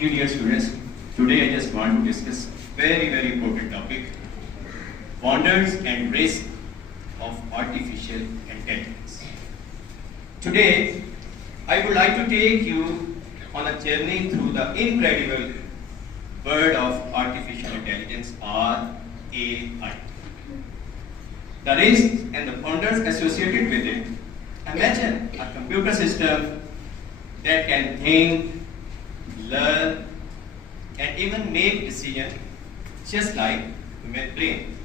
Dear students, today I just want to discuss a very important topic, wonders and risks of artificial intelligence. Today, I would like to take you on a journey through the incredible world of artificial intelligence or AI. The risks and the wonders associated with it. Imagine a computer system that can think, learn, and even make decisions just like human brain.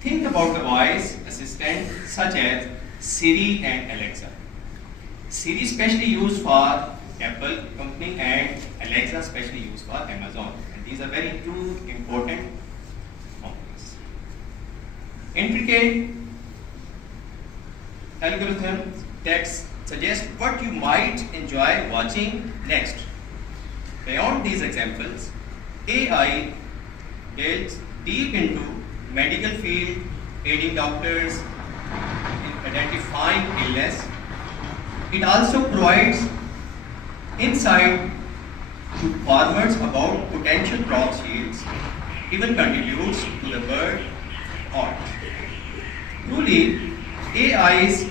Think about the voice assistant such as Siri and Alexa. Siri specially used for Apple company and Alexa specially used for Amazon. And these are very two important companies. Intricate algorithm text suggests what you might enjoy watching next. Beyond these examples, AI delves deep into medical field, aiding doctors in identifying illness. It also provides insight to farmers about potential crop yields, even contributes to the bird art. Truly, AI's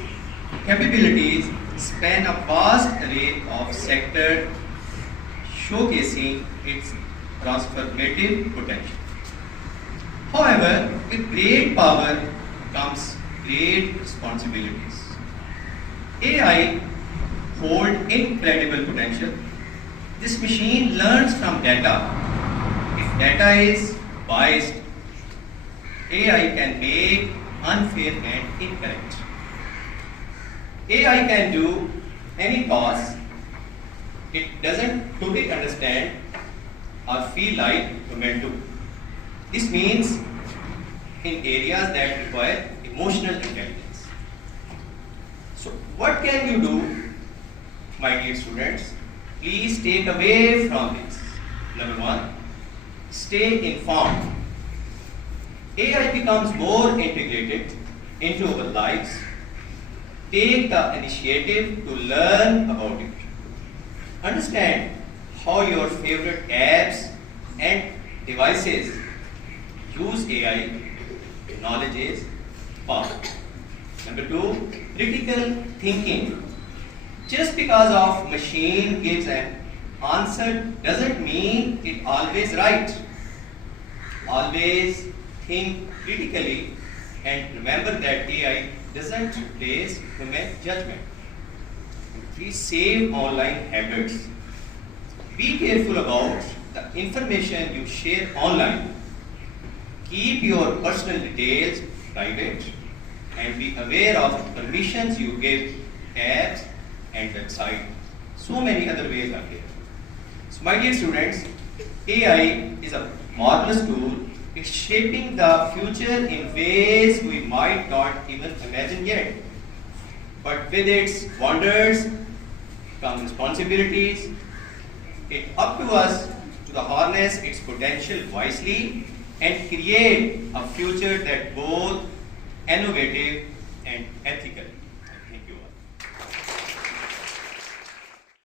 capabilities span a vast array of sectors, showcasing its transformative potential. However, with great power comes great responsibilities. AI holds incredible potential. This machine learns from data. If data is biased, AI can make unfair and incorrect. AI can do any task it doesn't totally understand or feel like human do. This means in areas that require emotional intelligence. So what can you do, my dear students? Please take away from this. Number one, stay informed. AI becomes more integrated into our lives. Take the initiative to learn about it. Understand how your favorite apps and devices use AI. Knowledge is power. Number two, critical thinking. Just because of machine gives an answer doesn't mean it always right. Always think critically and remember that AI doesn't replace human judgment. Please save online habits. Be careful about the information you share online. Keep your personal details private and be aware of the permissions you give apps and websites. So many other ways are there. So my dear students, AI is a marvelous tool. It's shaping the future in ways we might not even imagine yet. But with its wonders come responsibilities. It's up to us to harness its potential wisely and create a future that both innovative and ethical.